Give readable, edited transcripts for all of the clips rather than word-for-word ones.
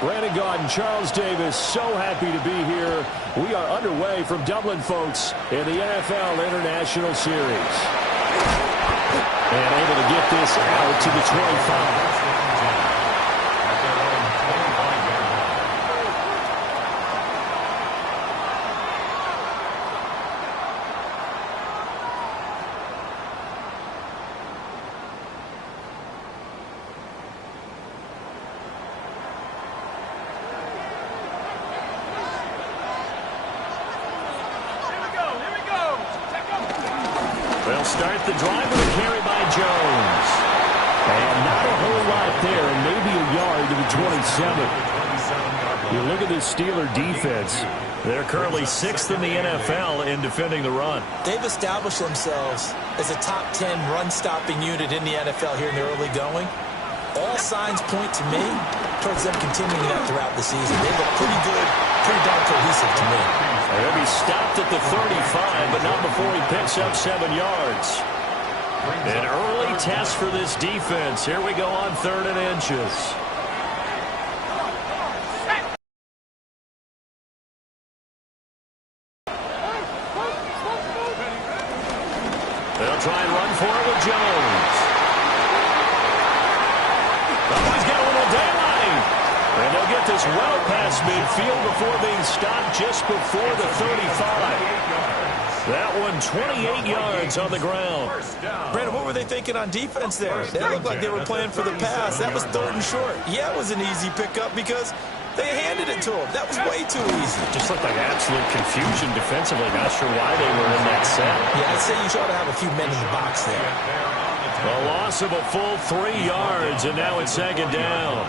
Brandon Gaudin, Charles Davis, so happy to be here. We are underway from Dublin, folks, in the NFL International Series. And able to get this out to the 25. They'll start the drive with a carry by Jones. And not a whole lot there, and maybe a yard to the 27. You look at this Steeler defense. They're currently 6th in the NFL in defending the run. They've established themselves as a top 10 run-stopping unit in the NFL here in the early going. All signs point to me towards them continuing that throughout the season. They look pretty good, pretty darn cohesive to me. He'll be stopped at the 35, but not before he picks up 7 yards. An early test for this defense. Here we go on 3rd and inches. They'll try and run for it with Jones. Oh, he's got a little daylight. And they'll get this well past midfield before being stopped just before the 35. That one 28 yards on the ground. Brandon, what were they thinking on defense there? They looked like they were playing for the pass. That was 3rd and short. Yeah, it was an easy pickup because they handed it to him. That was way too easy. Just looked like absolute confusion defensively. Not sure why they were in that set. Yeah, I'd say you ought to have a few men in the box there. A loss of a full 3 yards, and now it's 2nd down.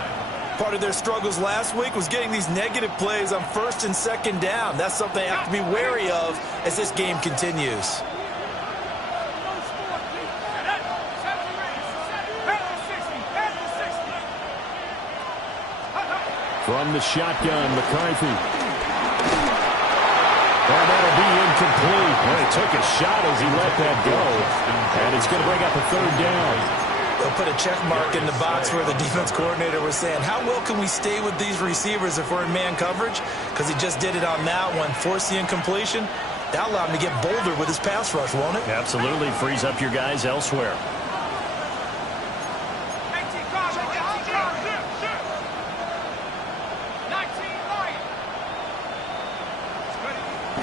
Part of their struggles last week was getting these negative plays on 1st and 2nd down. That's something they have to be wary of as this game continues. From the shotgun, McCarthy. And that'll be incomplete. Well, he took a shot as he let that go. And it's going to bring up a 3rd down. They'll put a check mark in the box where the defense coordinator was saying, how well can we stay with these receivers if we're in man coverage? Because he just did it on that one, forced the incompletion. That allowed him to get bolder with his pass rush, won't it? Absolutely. Frees up your guys elsewhere.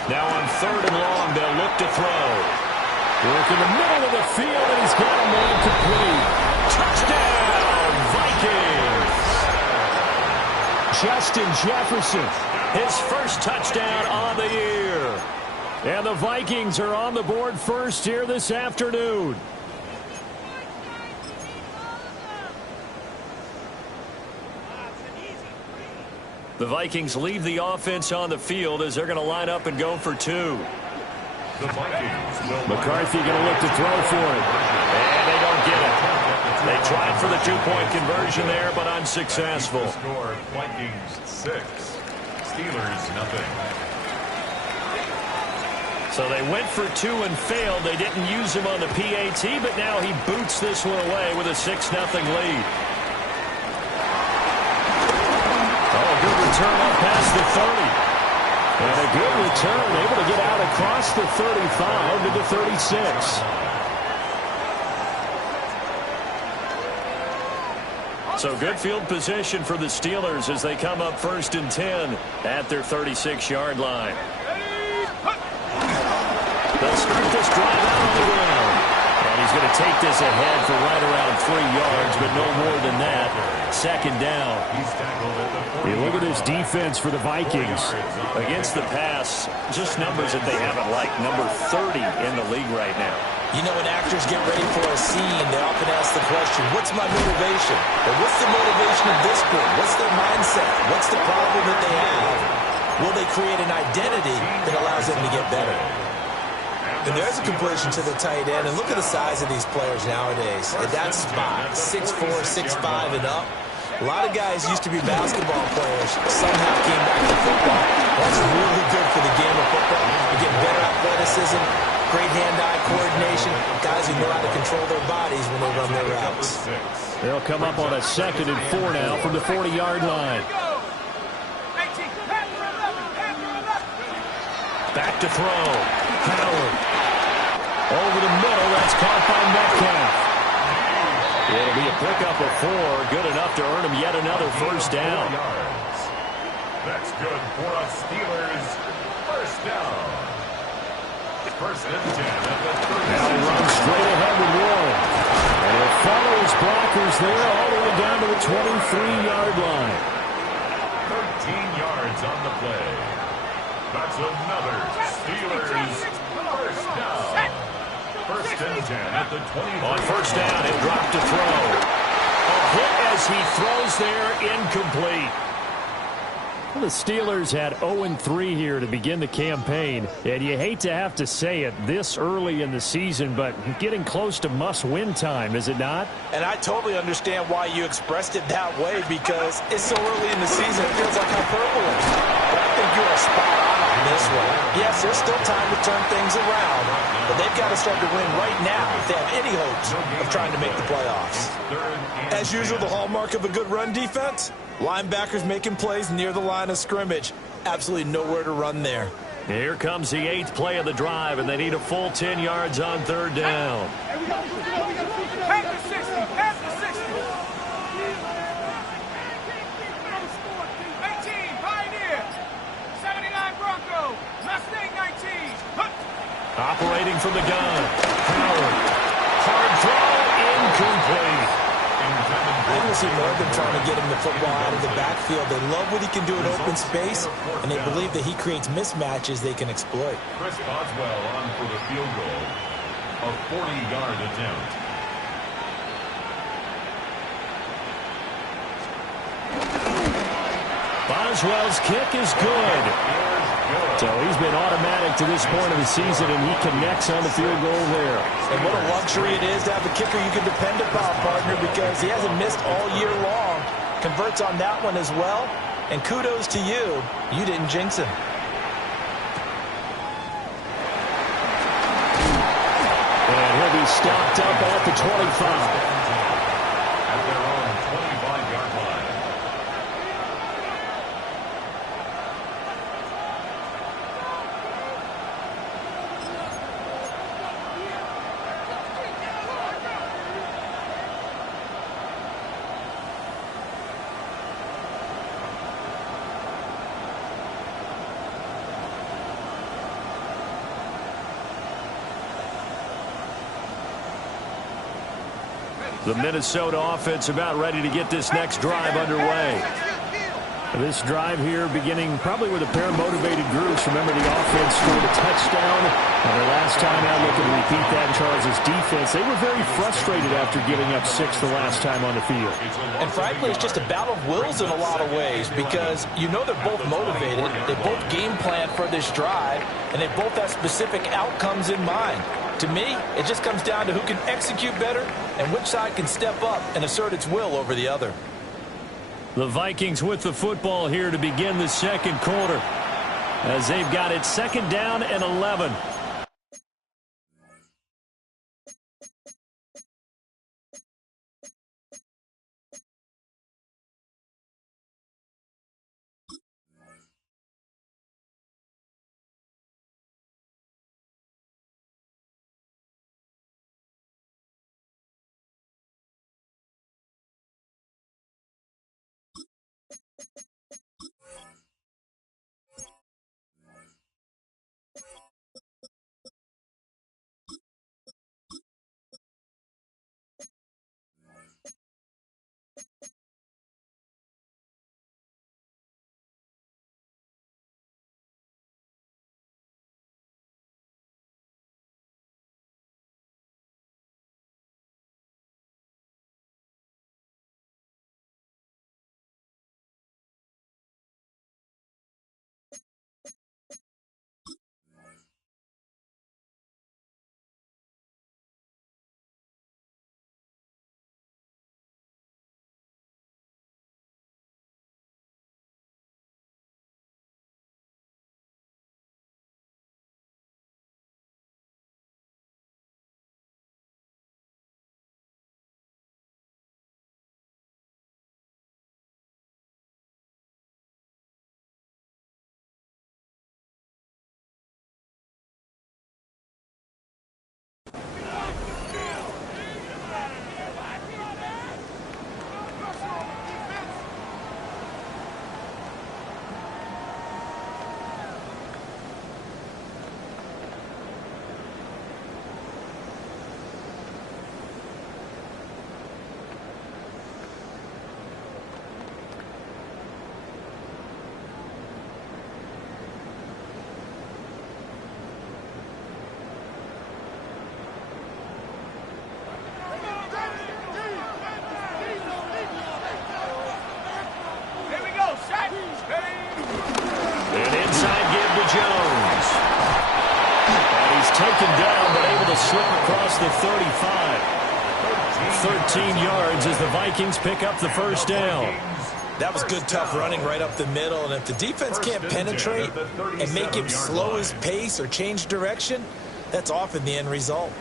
Now on 3rd and long, they'll look to throw. Work in the middle of the field, and he's got a man complete. Touchdown, Vikings! Justin Jefferson, his first touchdown on the year. And the Vikings are on the board first here this afternoon. The Vikings leave the offense on the field as they're going to line up and go for 2. McCarthy going to look to throw for it. And they don't get it. They tried for the 2-point conversion there, but unsuccessful. Vikings 6, Steelers nothing. So they went for 2 and failed. They didn't use him on the PAT, but now he boots this one away with a 6-0 lead. Oh, good return up past the 30. And a good return, able to get out across the 35 to the 36. So good field position for the Steelers as they come up 1st and 10 at their 36-yard line. They'll start this drive out on the ground. And he's going to take this ahead for right around 3 yards, but no more than that. 2nd down. You look at this defense for the Vikings. Against the pass, just numbers that they haven't liked. Number 30 in the league right now. You know, when actors get ready for a scene, they often ask the question, what's my motivation? Or what's the motivation of this group? What's their mindset? What's the problem that they have? Will they create an identity that allows them to get better? And there's a completion to the tight end. And look at the size of these players nowadays. At that spot, 6'4", 6'5", and up. A lot of guys used to be basketball players. Somehow came back to football. That's really good for the game of football. You get better athleticism, great hand-eye coordination, guys who know how to control their bodies when they run their routes. They'll come up on a 2nd and 4 now from the 40-yard line. Back to throw. Howard. Over the middle. That's caught by Metcalf. It'll be a pickup of 4. Good enough to earn him yet another first down. That's good for a Steelers first down. First and 10 at the 30. Now he runs straight ahead with Warren. And he'll follow his blockers there all the way down to the 23-yard line. 13 yards on the play. That's another Steelers first down. First and 10 at the 20. On first down, he'll drop to throw. A hit as he throws there, incomplete. Well, the Steelers had 0-3 here to begin the campaign, and you hate to have to say it this early in the season, but getting close to must-win time, is it not? And I totally understand why you expressed it that way, because it's so early in the season, it feels like hyperbole. But I think you are spot on this one. Yes, there's still time to turn things around, but they've got to start to win right now if they have any hopes of trying to make the playoffs. As usual, the hallmark of a good run defense, linebackers making plays near the line of scrimmage. Absolutely nowhere to run there. Here comes the 8th play of the drive, and they need a full 10 yards on 3rd down. Pass the 60. Pass the 60. 19, Pioneer. 79, Bronco. Mustang 19. Operating from the gun. Howard. Hard throw. Incomplete. I can see more of them trying to get him the football out of the backfield. They love what he can do in open space, and they believe that he creates mismatches they can exploit. Chris Boswell on for the field goal. A 40-yard attempt. Boswell's kick is good. So he's been automatic to this point of the season, and he connects on the field goal there. And what a luxury it is to have a kicker you can depend upon, partner, because he hasn't missed all year long. Converts on that one as well. And kudos to you. You didn't jinx him. And he'll be stopped up at the 25. At their own 25-yard line. The Minnesota offense about ready to get this next drive underway. This drive here beginning probably with a pair of motivated groups. Remember, the offense scored a touchdown. And their last time out, looking to repeat that in Charles' defense. They were very frustrated after giving up 6 the last time on the field. And frankly, it's just a battle of wills in a lot of ways, because you know they're both motivated. They both game plan for this drive, and they both have specific outcomes in mind. To me, it just comes down to who can execute better and which side can step up and assert its will over the other. The Vikings with the football here to begin the second quarter, as they've got it 2nd down and 11. him down, but able to slip across the 35. 13 yards as the Vikings pick up the first down. That was good, tough running right up the middle. And if the defense can't penetrate and make him slow his pace or change direction, that's often the end result.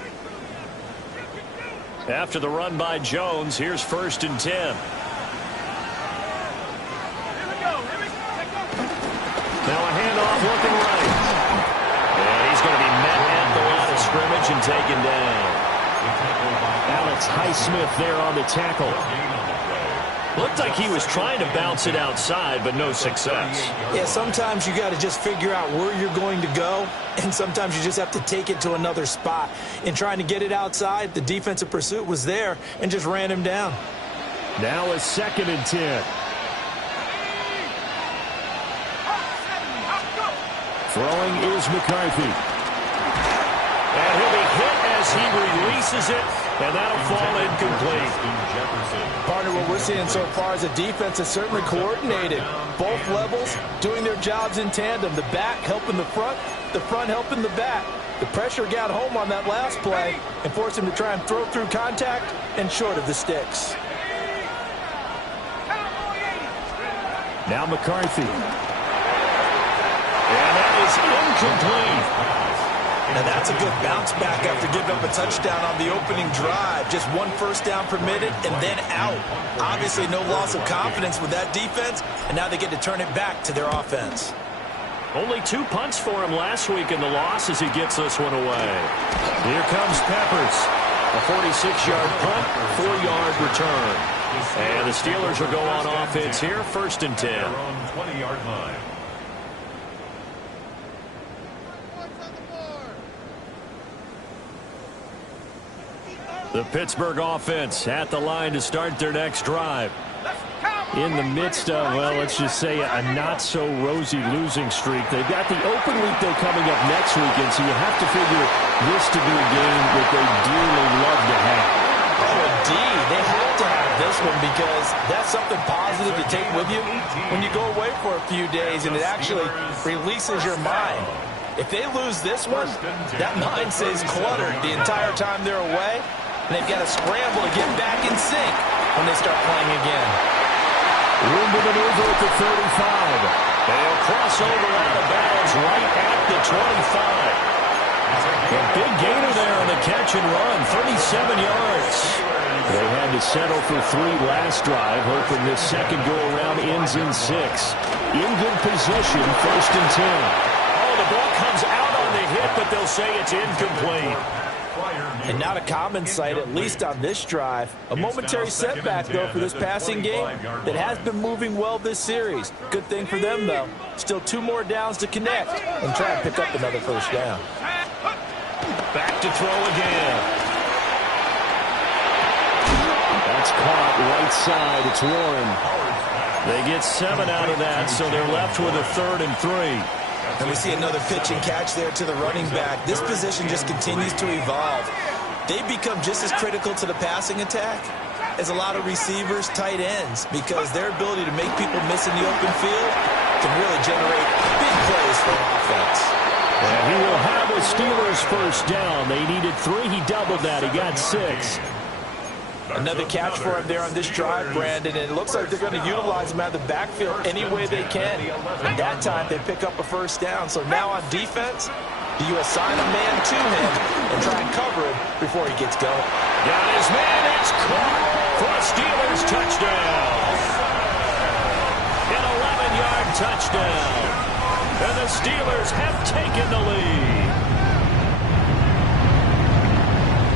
After the run by Jones, here's 1st and 10. Now a handoff looking right. And he's going to be met at the line of scrimmage and taken down. Alex Highsmith there on the tackle. Looked like he was trying to bounce it outside, but no success. Yeah, sometimes you got to just figure out where you're going to go, and sometimes you just have to take it to another spot. In trying to get it outside, the defensive pursuit was there and just ran him down. Now a 2nd and 10. Throwing is McCarthy. And he'll be hit as he releases it, and that'll fall incomplete. Partner, what we're seeing so far is a defense that's certainly coordinated. Both levels doing their jobs in tandem. The back helping the front helping the back. The pressure got home on that last play and forced him to try and throw through contact and short of the sticks. Now McCarthy. And that is incomplete. Now that's a good bounce back after giving up a touchdown on the opening drive. Just 1 first down permitted and then out. Obviously no loss of confidence with that defense, and now they get to turn it back to their offense. Only 2 punts for him last week in the loss as he gets this one away. Here comes Peppers. A 46-yard punt, 4-yard return. And the Steelers will go on offense here, 1st and 10. 20-yard line. The Pittsburgh offense at the line to start their next drive. In the midst of, well, let's just say a not-so-rosy losing streak. They've got the open week, though, coming up next weekend, so you have to figure this to be a game that they dearly love to have. Oh, indeed. They have to have this one because that's something positive to take with you when you go away for a few days, and it actually releases your mind. If they lose this one, that mind stays cluttered the entire time they're away, and they've got to scramble to get back in sync when they start playing again. Room to maneuver at the 35. They'll cross over out of bounds right at the 25. A big gainer there on the catch and run, 37 yards. They had to settle for 3 last drive, hoping this second go-around ends in 6. In good position, 1st and 10. Oh, the ball comes out on the hit, but they'll say it's incomplete. And not a common sight, at least on this drive. A momentary setback, though, for this passing game that has been moving well this series. Good thing for them, though. Still 2 more downs to connect and try and pick up another first down. Back to throw again. That's caught right side. It's Warren. They get 7 out of that, so they're left with a 3rd and 3. And we see another pitch and catch there to the running back. This position just continues to evolve. They become just as critical to the passing attack as a lot of receivers, tight ends, because their ability to make people miss in the open field can really generate big plays for offense. And he will have a Steelers first down. They needed 3. He doubled that. He got 6. Another catch for him there on this drive, Brandon, and it looks like they're going to utilize him out of the backfield any way they can. And that time, they pick up a first down. So now on defense, do you assign a man to him and try and cover him before he gets going? Got his man. It's caught for a Steelers touchdown. An 11-yard touchdown. And the Steelers have taken the lead.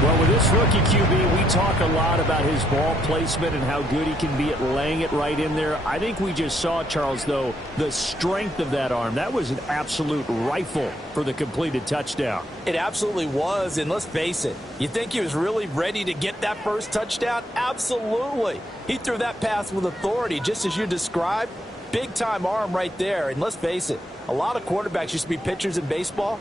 Well, with this rookie QB, we talk a lot about his ball placement and how good he can be at laying it right in there. I think we just saw, Charles, though, the strength of that arm. That was an absolute rifle for the completed touchdown. It absolutely was, and let's face it, you think he was really ready to get that first touchdown? Absolutely. He threw that pass with authority, just as you described. Big-time arm right there, and let's face it, a lot of quarterbacks used to be pitchers in baseball.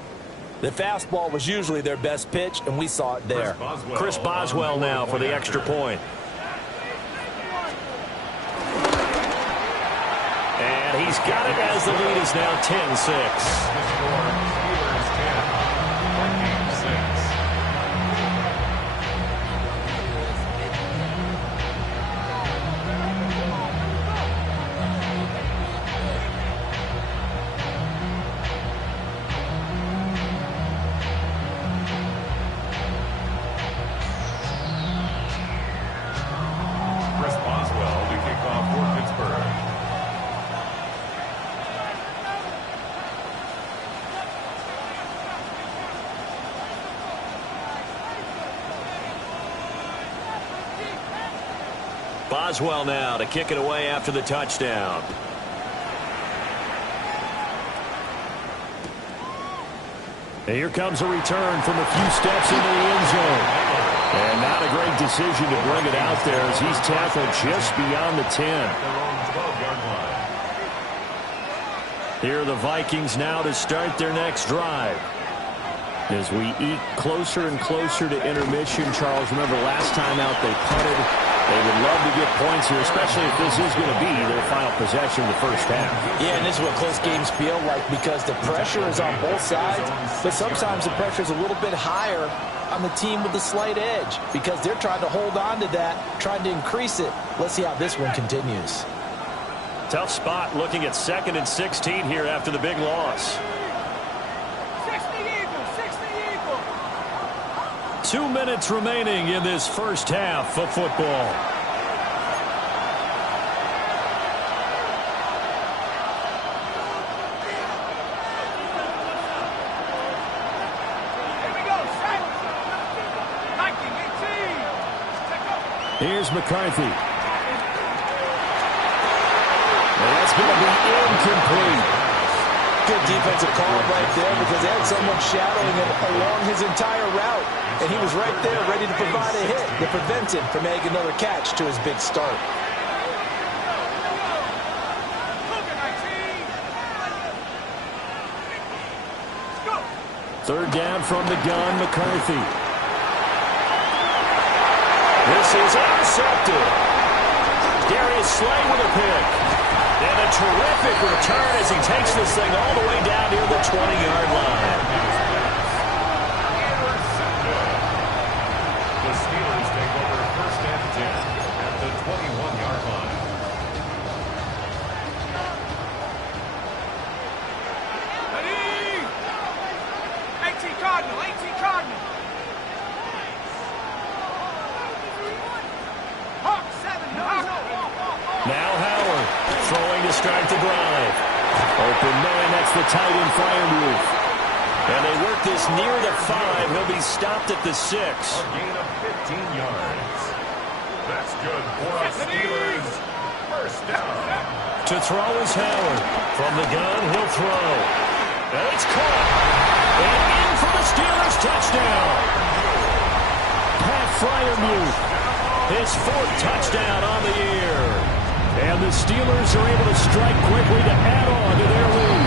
The fastball was usually their best pitch, and we saw it there. Chris Boswell now for the extra point. And he's got it as the lead is now 10-6. Boswell now to kick it away after the touchdown. Here comes a return from a few steps into the end zone. And not a great decision to bring it out there as he's tackled just beyond the 10. Here are the Vikings now to start their next drive. As we eke closer and closer to intermission, Charles, remember last time out they punted. They would love to get points here, especially if this is going to be their final possession of the first half. Yeah, and this is what close games feel like because the pressure is on both sides, but sometimes the pressure is a little bit higher on the team with the slight edge because they're trying to hold on to that, trying to increase it. Let's see how this one continues. Tough spot looking at 2nd and 16 here after the big loss. 2 minutes remaining in this first half of football. Here's McCarthy. And that's going to be incomplete. Good defensive call right there because they had someone shadowing him along his entire route. And he was right there ready to provide a hit that prevents him from making another catch to his big start. Third down from the gun, McCarthy. This is intercepted. Darius Slay with a pick. And a terrific return as he takes this thing all the way down near the 20-yard line. The Steelers take over 1st and 10 at the 21-yard line. Ready? 18 Cardinal, 18 Cardinal. Hawk 7, Hawk. Now Howard throwing to start the drive. Open man, that's the tight end Freiermuth. And they work this near the 5. He'll be stopped at the 6. A gain of 15 yards. That's good for us Steelers. 1st down. To throw is Howard. From the gun, he'll throw. And it's caught. And in for the Steelers touchdown. Pat Freiermuth. His 4th touchdown on the year. And the Steelers are able to strike quickly to add on to their lead.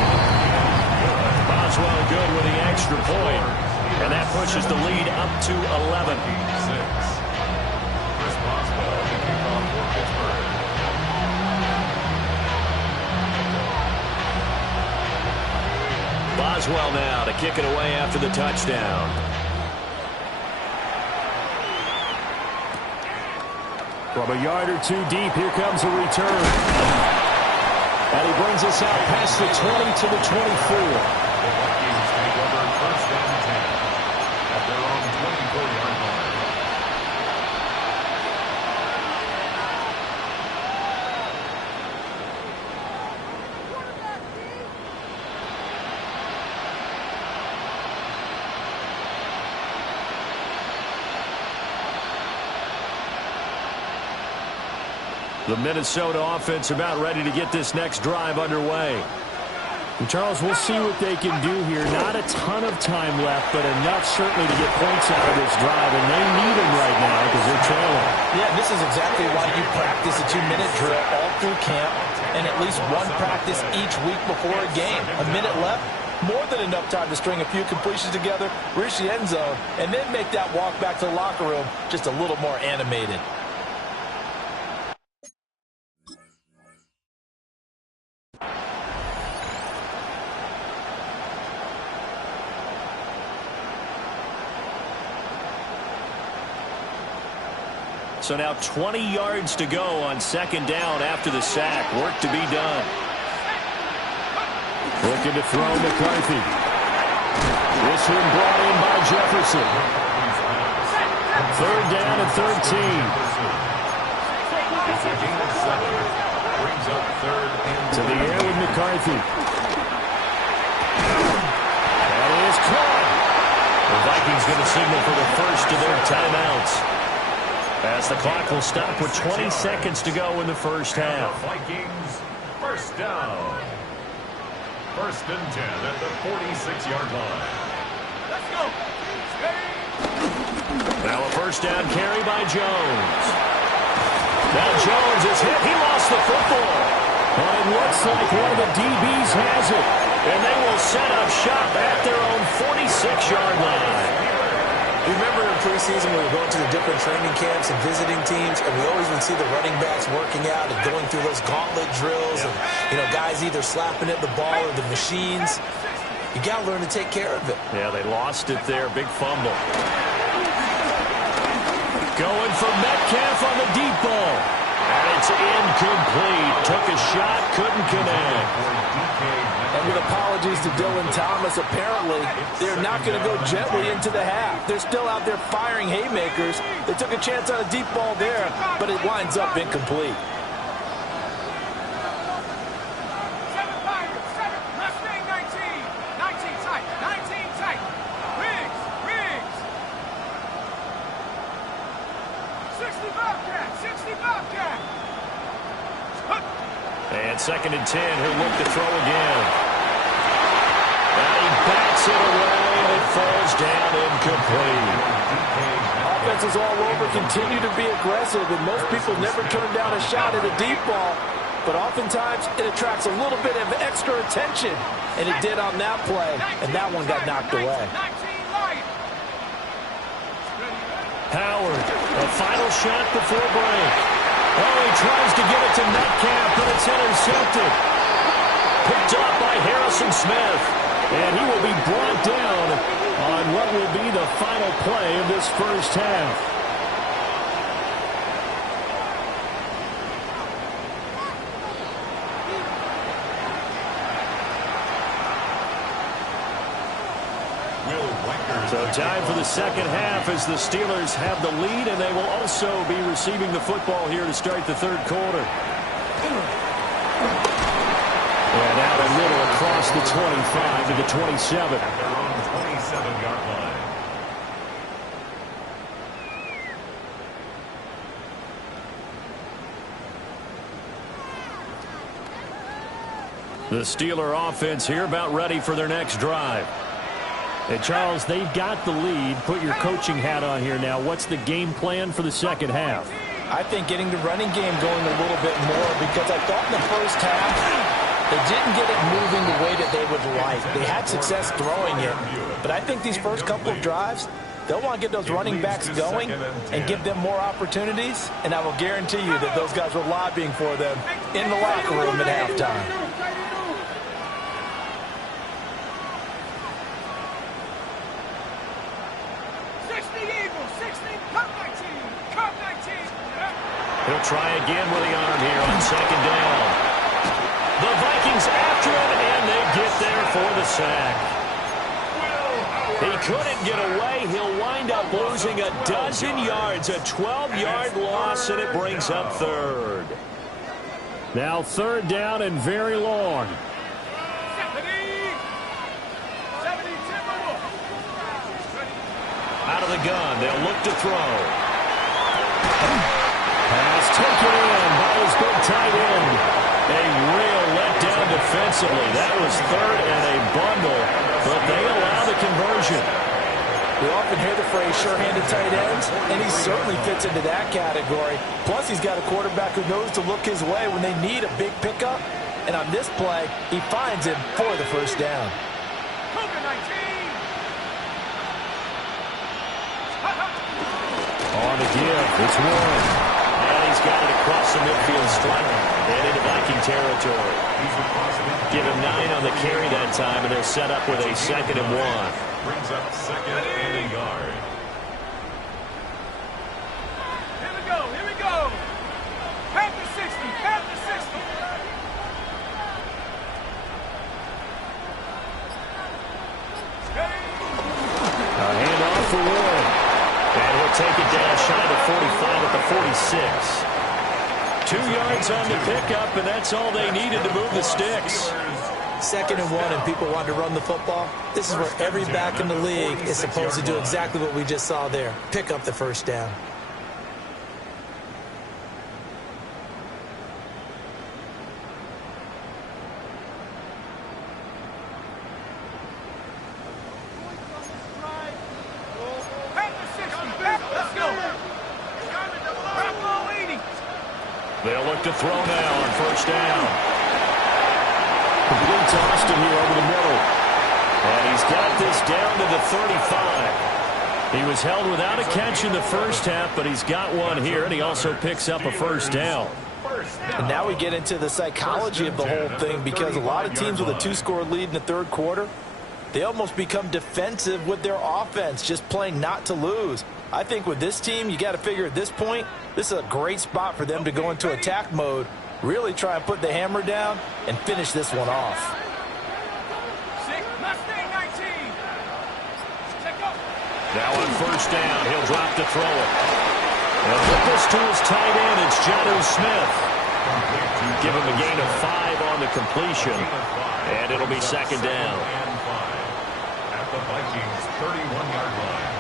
Boswell good with the extra point. And that pushes the lead up to 11. Chris Boswell to kick off for Pittsburgh. Boswell now to kick it away after the touchdown. From a yard or two deep, here comes a return. And he brings us out past the 20 to the 24. The Vikings take over 1st and 10 at their own 24-yard line. The Minnesota offense about ready to get this next drive underway. And Charles, we'll see what they can do here. Not a ton of time left, but enough certainly to get points out of this drive, and they need them right now because they're trailing. Yeah, this is exactly why you practice a 2-minute drill all through camp and at least one practice each week before a game. A minute left, more than enough time to string a few completions together, reach the end zone, and then make that walk back to the locker room just a little more animated. So now 20 yards to go on 2nd down after the sack. Work to be done. Looking to throw McCarthy. This one brought in by Jefferson. 3rd down and 13. It's a gain of 7. Brings up 3rd and To the air with McCarthy. That is caught. The Vikings going to signal for the first of their timeouts. As the clock will stop with 20 seconds to go in the first half. Vikings, first down. First and 10 at the 46-yard line. Let's go. Now a first down carry by Jones. Now Jones is hit. He lost the football. But it looks like one of the DBs has it. And they will set up shop at their own 46-yard line. Remember in preseason we were going to the different training camps and visiting teams, and we always would see the running backs working out and going through those gauntlet drills, and guys either slapping at the ball or the machines. You got to learn to take care of it. Yeah, they lost it there. Big fumble. Going for Metcalf on the deep ball. And it's incomplete. Took a shot, couldn't connect. And with apologies to Dylan Thomas, apparently they're not going to go gently into the half. They're still out there firing haymakers. They took a chance on a deep ball there, but it winds up incomplete. 7 Pirates, 7. Mustang 19. 19 tight. 19 tight. Riggs. 60 Bobcat. 60 Bobcat. And second and 10, he'll look to throw again. And he bats it away, and it falls down incomplete. Offenses all over continue to be aggressive, and most people never turn down a shot at a deep ball. But oftentimes, it attracts a little bit of extra attention, and it did on that play, and that one got knocked away. Howard, a final shot before break. Oh, he tries to get it to Metcalf, but it's intercepted. Picked up by Harrison Smith. And he will be brought down on what will be the final play of this first half. So time for the second half as the Steelers have the lead, and they will also be receiving the football here to start the third quarter. And out a little across the 25 to the 27. At their own 27-yard line. The Steeler offense here about ready for their next drive. Hey, Charles, they've got the lead. Put your coaching hat on here now. What's the game plan for the second half? I think getting the running game going a little bit more, because I thought in the first half they didn't get it moving the way that they would like. They had success throwing it, but I think these first couple of drives, they'll want to get those running backs going and give them more opportunities, and I will guarantee you that those guys were lobbying for them in the locker room at halftime. He'll try again with the arm here on second down. The Vikings after him, and they get there for the sack. He couldn't get away. He'll wind up losing a dozen yards, a 12-yard loss, and it brings up third. Now third down and very long. Out of the gun, they'll look to throw. Pass taken in by his big tight end. A real letdown defensively. That was third and a bundle, but they allow the conversion. We often hear the phrase sure-handed tight ends, and he certainly fits into that category. Plus, he's got a quarterback who knows to look his way when they need a big pickup. And on this play, he finds him for the first down. On the give, it's Warren. And he's got it across the midfield stripe and into Viking territory. Give him 9 on the carry that time, and they'll set up with a second and 1. Brings up second and a yard. Here we go. Pass the 60, pass the 60. A handoff for Warren. And he'll take it down shy of the 45 at the 46. 2 yards on the pickup, and that's all they needed to move the sticks. Second and 1, and people want to run the football. This is where every back in the league is supposed to do exactly what we just saw there. Pick up the first down. to throw now on first down. Complete to Austin here over the middle. And he's got this down to the 35. He was held without a catch in the first half, but he's got one here, and he also picks up a first down. And now we get into the psychology of the whole thing, because a lot of teams with a 2-score lead in the third quarter, they almost become defensive with their offense, just playing not to lose. I think with this team, you got to figure at this point, this is a great spot for them to go into attack mode, really try and put the hammer down and finish this one off. Now on first down, he'll drop to throw it. And with this to his tight end, it's Jonnu Smith. Give him a gain of 5 on the completion, and it'll be second down. At the Vikings' 31-yard line.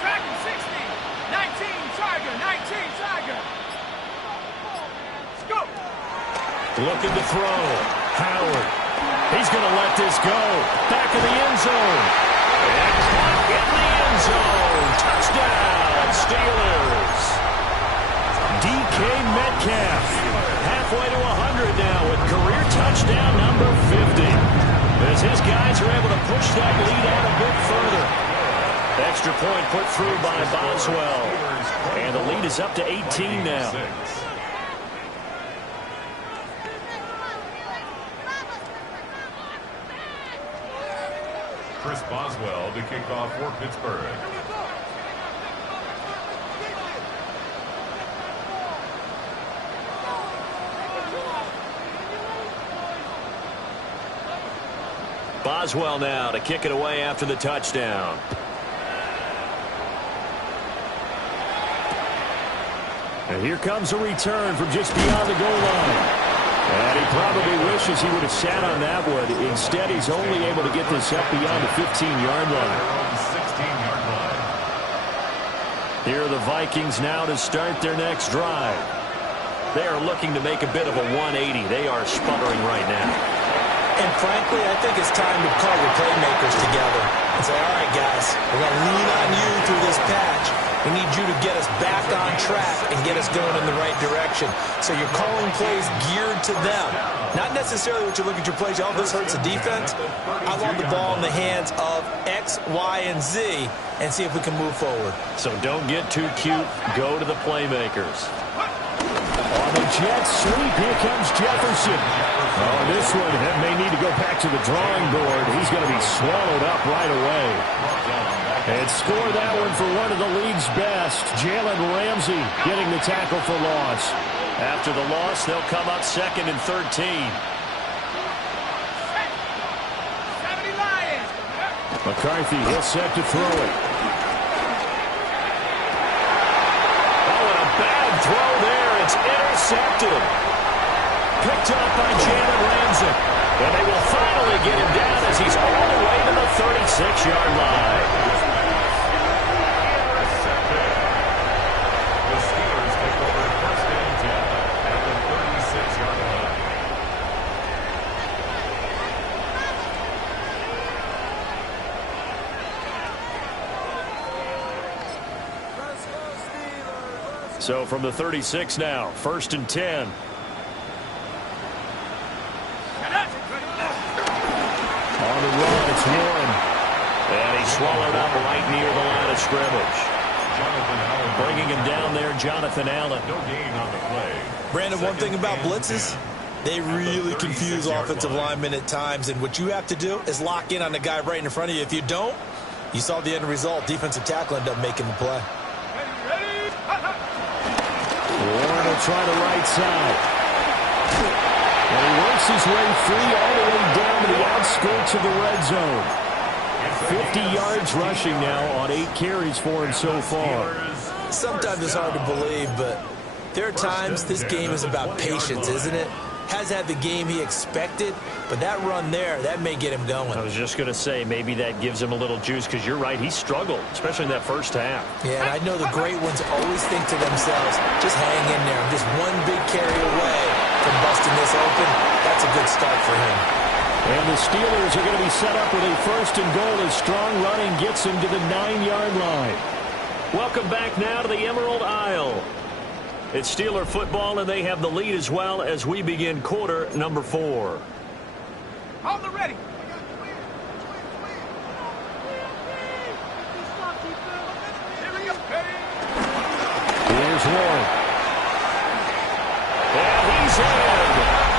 Dragon 60, 19 Tiger, 19 Tiger. Let's go. Looking to throw. Howard. He's going to let this go. Back in the end zone. And caught in the end zone. Touchdown, Steelers. DK Metcalf. Halfway to 100 now with career touchdown number 50. As his guys are able to push that lead out a bit further. Extra point put through by Boswell. And the lead is up to 18 now. Chris Boswell to kick off for Pittsburgh. Boswell now to kick it away after the touchdown. And here comes a return from just beyond the goal line. And he probably wishes he would have sat on that one. Instead, he's only able to get this up beyond the 15-yard line. Here are the Vikings now to start their next drive. They are looking to make a bit of a 180. They are sputtering right now. And frankly, I think it's time to call your playmakers together and say, all right, guys, we're going to lean on you through this patch. We need you to get us back on track and get us going in the right direction. So you're calling plays geared to them. Not necessarily what you look at your plays, oh, this hurts the defense. I want the ball in the hands of X, Y, and Z and see if we can move forward. So don't get too cute. Go to the playmakers. On the jet sweep, here comes Jefferson. Oh, this one may need to go back to the drawing board. He's going to be swallowed up right away. And score that one for one of the league's best. Jalen Ramsey getting the tackle for loss. After the loss, they'll come up second and 13. 70 Lions. McCarthy, he'll set to throw it. Oh, and a bad throw there. It's intercepted. Picked up by Jalen Ramsey. And they will finally get him down as he's all the way to the 36-yard line. The Steelers take over first and 10 at the 36-yard line. So from the 36 now, first and 10. On the run, it's Warren. And he's swallowed up right near the line of scrimmage. Bringing him down there, Jonathan Allen. No gain on the play. Brandon, one thing about blitzes, they really confuse offensive linemen at times, and what you have to do is lock in on the guy right in front of you. If you don't, you saw the end result. Defensive tackle ended up making the play. Warren will try the right side. And he works his way free all the way down to the outskirts of the red zone. 50 yards rushing now on 8 carries for him so far. Sometimes it's hard to believe, but there are times this game is about patience, isn't it? Has had the game he expected, but that run there, that may get him going. I was just going to say, maybe that gives him a little juice, because you're right, he struggled, especially in that first half. Yeah, and I know the great ones always think to themselves, just hang in there. I'm just one big carry away from busting this open. That's a good start for him. And the Steelers are going to be set up with a first and goal as strong running gets him to the 9-yard line. Welcome back now to the Emerald Isle. It's Steeler football, and they have the lead as well as we begin quarter number 4. On the ready. Here's Warren. And he's in.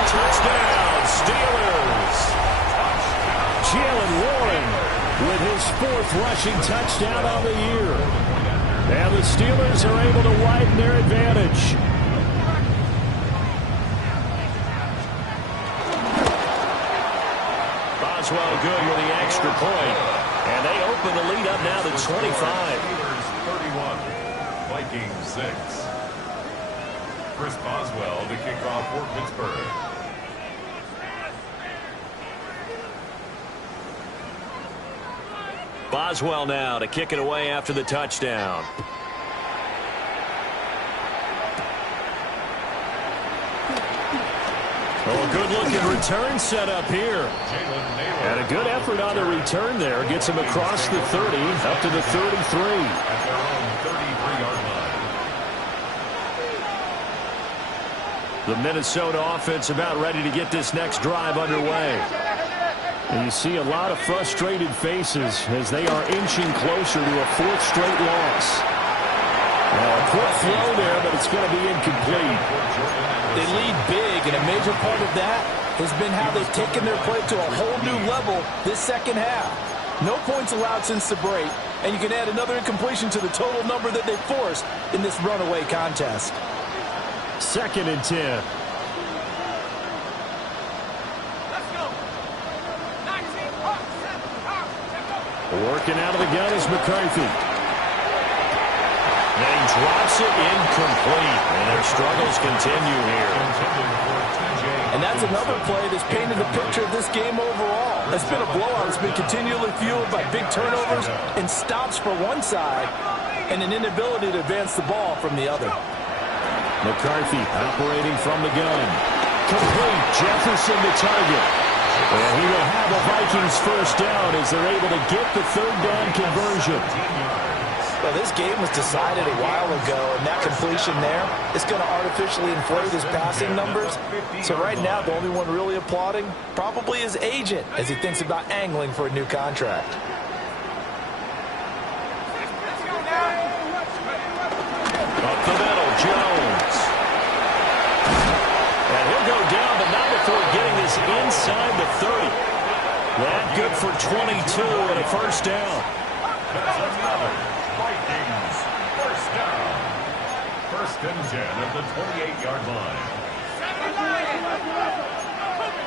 Touchdown, Steelers. Jaylen Warren with his 4th rushing touchdown on the year. And the Steelers are able to widen their advantage. Boswell good with the extra point. And they open the lead up now to 25. Steelers 31, Vikings 6. Chris Boswell to kick off for Pittsburgh. Boswell now to kick it away after the touchdown. Oh, good-looking return set up here. And a good effort on the return there. Gets him across the 30, up to the 33. At their own 33-yard line. The Minnesota offense about ready to get this next drive underway. And you see a lot of frustrated faces as they are inching closer to a 4th straight loss. Now, a quick throw there, but it's going to be incomplete. They lead big, and a major part of that has been how they've taken their play to a whole new level this second half. No points allowed since the break, and you can add another incompletion to the total number that they forced in this runaway contest. 2nd and 10. Working out of the gun is McCarthy. And he drops it incomplete. And their struggles continue here. And that's another play that's painted the picture of this game overall. It's been a blowout. It's been continually fueled by big turnovers and stops for one side and an inability to advance the ball from the other. McCarthy operating from the gun. Complete. Jefferson the target. And he will have a Vikings first down as they're able to get the 3rd down conversion. Well, this game was decided a while ago, and that completion there is going to artificially inflate his passing numbers. So right now, the only one really applauding probably his agent as he thinks about angling for a new contract. Up the middle, Jones. And he'll go down, but not before getting this inside the 30. That good for 22 and a first down. That's another Vikings first down. 1st and 10 at the 28-yard line.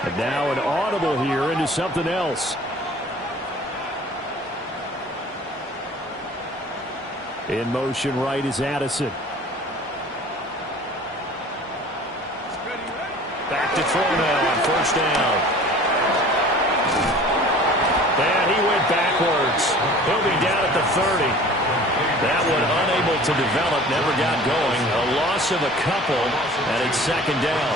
And now an audible here into something else. In motion right is Addison. Back to throw now on first down. And he went backwards. He'll be down at the 30. That one unable to develop, never got going. A loss of a couple, and it's 2nd down.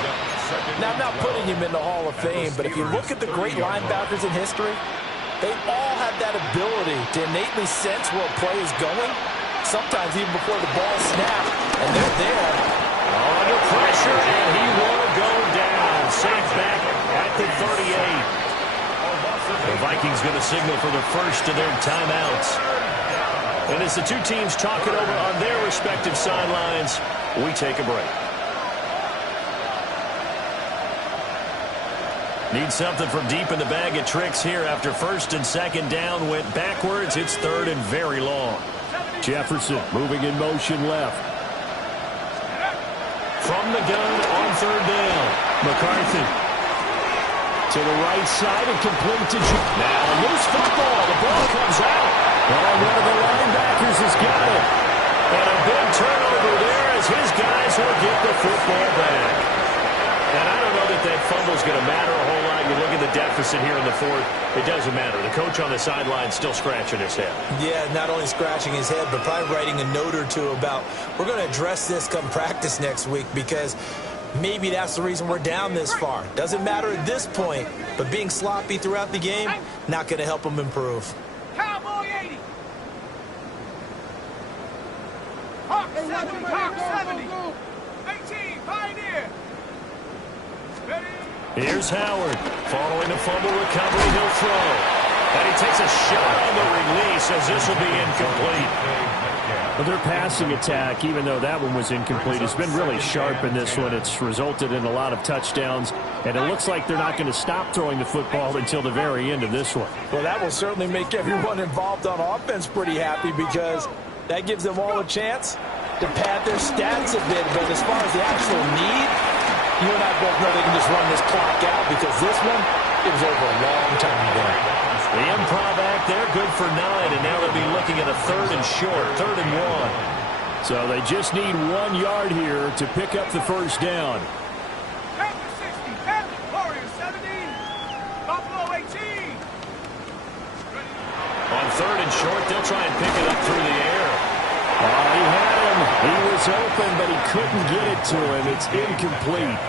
Now, I'm not putting him in the Hall of Fame, but if you look at the great linebackers in history, they all have that ability to innately sense where a play is going, sometimes even before the ball snaps, and they're there. Under pressure, and he will go down. Safe back at the 38. The Vikings going to signal for the first of their timeouts. And as the two teams talk it over on their respective sidelines, we take a break. Need something from deep in the bag of tricks here after 1st and 2nd down went backwards. It's 3rd and very long. Jefferson moving in motion left. From the gun on 3rd down. McCarthy to the right side and complete to now a loose football. The ball comes out. Oh, one of the linebackers has got it. And a big turnover there as his guys will get the football back. And I don't know that that fumble's going to matter a whole lot. You look at the deficit here in the 4th. It doesn't matter. The coach on the sideline still scratching his head. Yeah, not only scratching his head, but probably writing a note or two about we're going to address this come practice next week because Maybe that's the reason we're down this far. Doesn't matter at this point, but being sloppy throughout the game, not going to help them improve. Cowboy 80. Hawk 70. Hawk 70. 18. Pioneer. Ready. Here's Howard. Following the fumble recovery, he'll throw. And he takes a shot on the release as this will be incomplete. Well, their passing attack, even though that one was incomplete, has been really sharp in this one. It's resulted in a lot of touchdowns, and it looks like they're not going to stop throwing the football until the very end of this one. Well, that will certainly make everyone involved on offense pretty happy because that gives them all a chance to pad their stats a bit. But as far as the actual need, you and I both know they can just run this clock out because this one, it was over a long time ago. The improv act there, good for 9, and now they'll be looking at a 3rd and short, 3rd and 1. So they just need 1 yard here to pick up the first down. Panther 60. Panther Warriors 70. Buffalo 18. On 3rd and short, they'll try and pick it up through the air. Oh, he had him. He was open, but he couldn't get it to him. It's incomplete.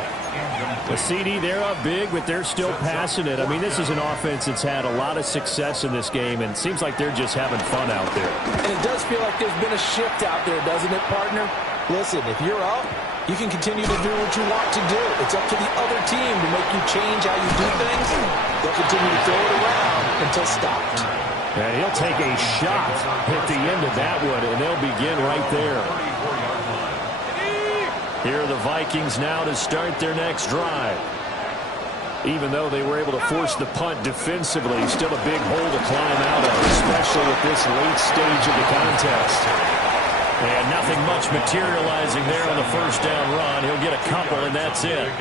The CD, they're up big, but they're still passing it. I mean, this is an offense that's had a lot of success in this game, and it seems like they're just having fun out there. And it does feel like there's been a shift out there, doesn't it, partner? Listen, if you're up, you can continue to do what you want to do. It's up to the other team to make you change how you do things. They'll continue to throw it around until stopped. And he'll take a shot at the end of that one, and they'll begin right there. Here are the Vikings now to start their next drive. Even though they were able to force the punt defensively, still a big hole to climb out of, especially at this late stage of the contest. And nothing much materializing there on the first down run. He'll get a couple, and that's it.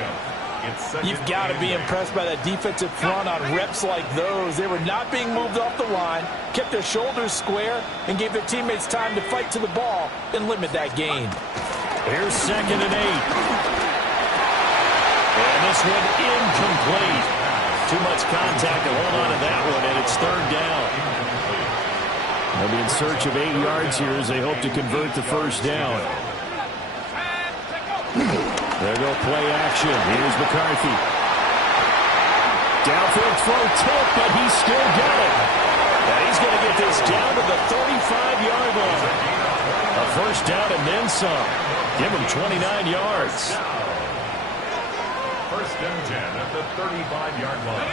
You've got to be impressed by that defensive front on reps like those. They were not being moved off the line, kept their shoulders square, and gave their teammates time to fight to the ball and limit that gain. Here's 2nd and 8. And this one incomplete. Too much contact to hold on to that one, and it's 3rd down. They'll be in search of 8 yards here as they hope to convert the first down. There go play action. Here's McCarthy. Downfield throw tip, but he's still got it. And he's going to get this down to the 35-yard line. A first down and then some. Give him 29 yards. First and 10 at the 35-yard line.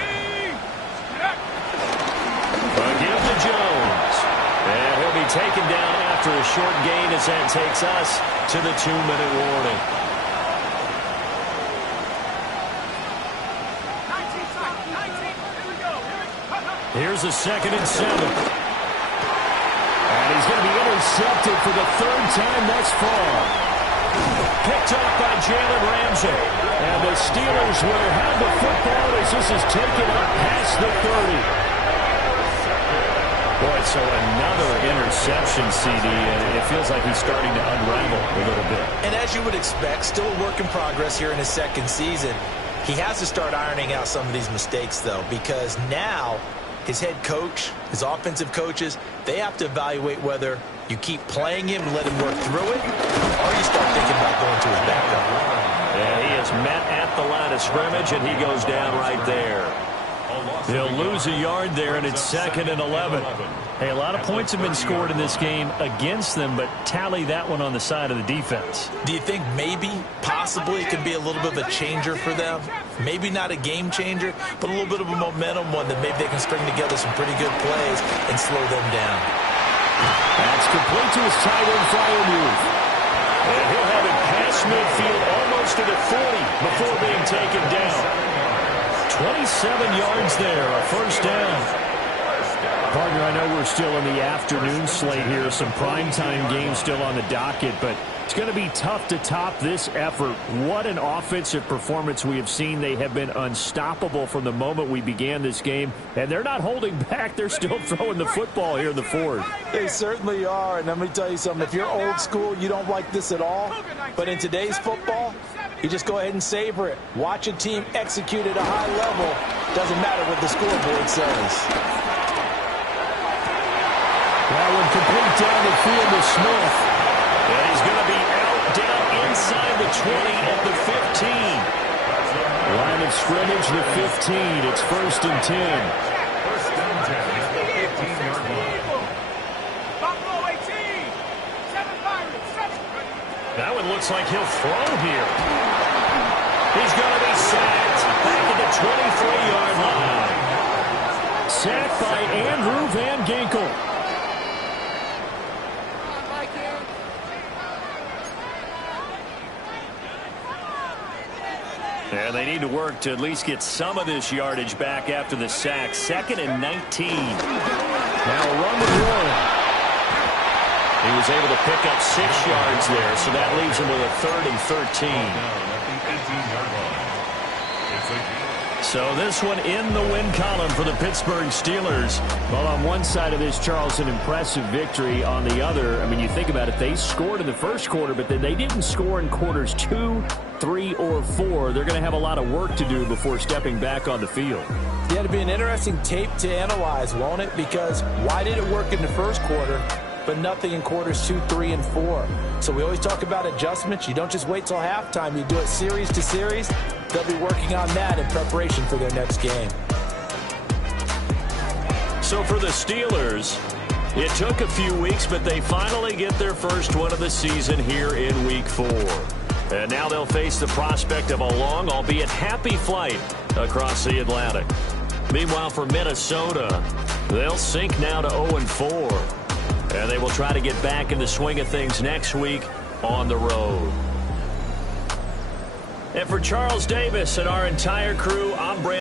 Give to Jones. And he'll be taken down after a short gain as that takes us to the 2-minute warning. 19. Here we go. Here's a 2nd and 7. And he's going to be intercepted for the 3rd time thus far. Picked up by Jalen Ramsey. And the Steelers will have the football as this is taken up past the 30. Boy, so another interception, CD, and it feels like he's starting to unravel a little bit. And as you would expect, still a work in progress here in his 2nd season. He has to start ironing out some of these mistakes, though, because now his head coach, his offensive coaches, they have to evaluate whether you keep playing him and let him work through it, or you start thinking about going to his backup. And he is met at the line of scrimmage, and he goes down right there. He'll lose a yard there, and it's 2nd and 11. Hey, a lot of points have been scored in this game against them, but tally that one on the side of the defense. Do you think maybe, possibly, it could be a little bit of a changer for them? Maybe not a game changer, but a little bit of a momentum one that maybe they can string together some pretty good plays and slow them down. That's complete to his tight end, Freiermuth. And he'll have it past midfield almost to the 40 before being taken down. 27 yards there, a first down. Partner, I know we're still in the afternoon slate here, some primetime games still on the docket, but it's going to be tough to top this effort. What an offensive performance we have seen. They have been unstoppable from the moment we began this game, and they're not holding back. They're still throwing the football here in the 4th. They certainly are, and let me tell you something. If you're old school, you don't like this at all, but in today's football, you just go ahead and savor it. Watch a team execute at a high level. Doesn't matter what the scoreboard says. That one complete down the field to Smith. And he's going to be out, down inside the 20 at the 15. Line of scrimmage, the 15. It's 1st and 10. 1st and 10 at the 15-yard line. Buffalo 18. 7 Pirates. 7. That one looks like he'll throw here. He's going to be sacked back at the 23-yard line. Sacked by Andrew Van Ginkel. And they need to work to at least get some of this yardage back after the sack. 2nd and 19. Now a run with Warren. He was able to pick up 6 yards there, so that leaves him with a 3rd and 13. At the 18-yard line. It's a So this one in the win column for the Pittsburgh Steelers. Well, on one side of this, Charles, an impressive victory. On the other, I mean, you think about it, they scored in the first quarter, but then they didn't score in quarters 2, 3, or 4. They're going to have a lot of work to do before stepping back on the field. Yeah, it'll be an interesting tape to analyze, won't it? Because why did it work in the first quarter, but nothing in quarters 2, 3, and 4? So we always talk about adjustments. You don't just wait till halftime. You do it series to series. They'll be working on that in preparation for their next game. So for the Steelers, it took a few weeks, but they finally get their first one of the season here in Week 4. And now they'll face the prospect of a long, albeit happy flight across the Atlantic. Meanwhile, for Minnesota, they'll sink now to 0-4. And they will try to get back in the swing of things next week on the road. And for Charles Davis and our entire crew, I'm Brandon.